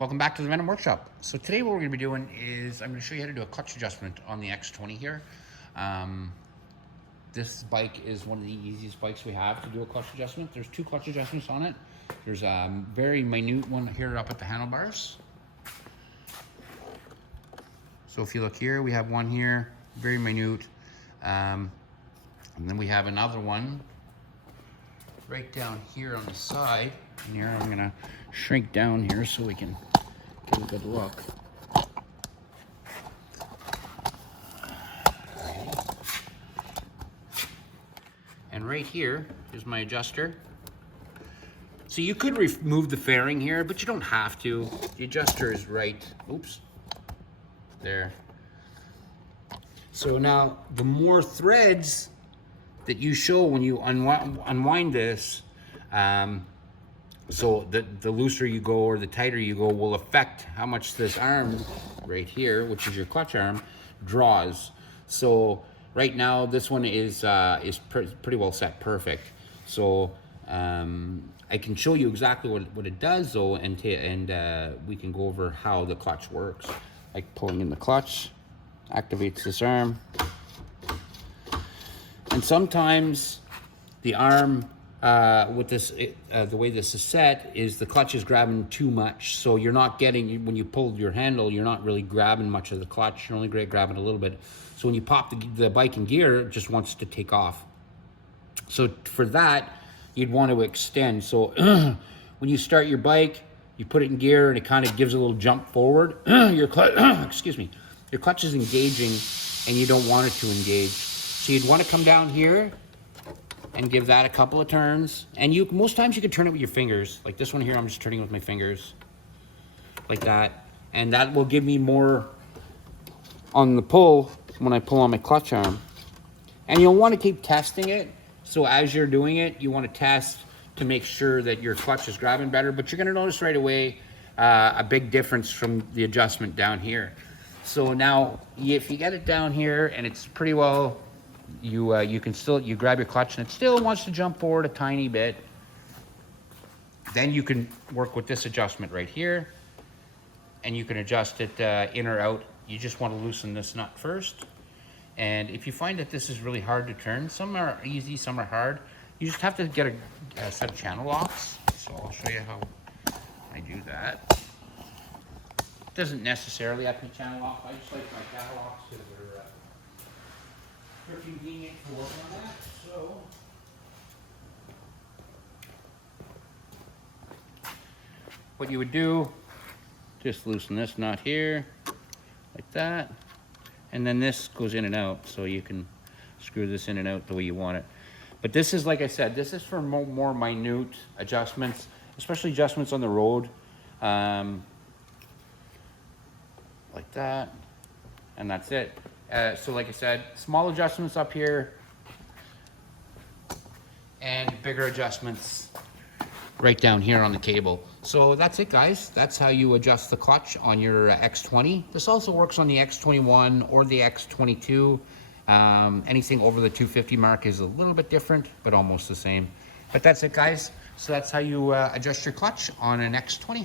Welcome back to the Venom Workshop. So today what we're going to be doing is I'm going to show you how to do a clutch adjustment on the X20 here. This bike is one of the easiest bikes we have to do a clutch adjustment. There's two clutch adjustments on it. There's a very minute one here up at the handlebars. So if you look here, we have one here, very minute. And then we have another one right down here on the side. And here I'm gonna shrink down here so we can get a good look. And right here is my adjuster. So you could remove the fairing here, but you don't have to. The adjuster is right, oops, there. So now the more threads that you show when you unwind this, so the looser you go or the tighter you go will affect how much this arm right here, which is your clutch arm, draws. So right now this one is pretty well set perfect. So I can show you exactly what it does though, and we can go over how the clutch works. Like pulling in the clutch activates this arm, and sometimes the arm with this, the way this is set, is the clutch is grabbing too much. So you're not getting, when you pull your handle, you're not really grabbing much of the clutch. You're only grabbing a little bit. So when you pop the bike in gear, it just wants to take off. So for that, you'd want to extend. So when you start your bike, you put it in gear and it kind of gives a little jump forward. Your clutch, excuse me, your clutch is engaging and you don't want it to engage. So you'd want to come down here and give that a couple of turns. And most times you can turn it with your fingers. Like this one here, I'm just turning with my fingers like that. And that will give me more on the pull when I pull on my clutch arm. And you'll want to keep testing it. So as you're doing it, you want to test to make sure that your clutch is grabbing better. But you're going to notice right away a big difference from the adjustment down here. So now if you get it down here and it's pretty well, you can still, you grab your clutch and it still wants to jump forward a tiny bit, then you can work with this adjustment right here and you can adjust it in or out. You just want to loosen this nut first. And if you find that this is really hard to turn, some are easy, some are hard, you just have to get a set of channel locks. So I'll show you how I do that. It doesn't necessarily have to be channel lock. I just like my channel locks because they're convenient to work on that. So what you would do, just loosen this nut here like that, and then this goes in and out, so you can screw this in and out the way you want it. But this is, like I said, this is for more minute adjustments, especially adjustments on the road, like that, and that's it. So like I said, small adjustments up here and bigger adjustments right down here on the cable. So that's it, guys. That's how you adjust the clutch on your X20. This also works on the X21 or the X22. Anything over the 250 mark is a little bit different, but almost the same. But that's it, guys. So that's how you adjust your clutch on an X20.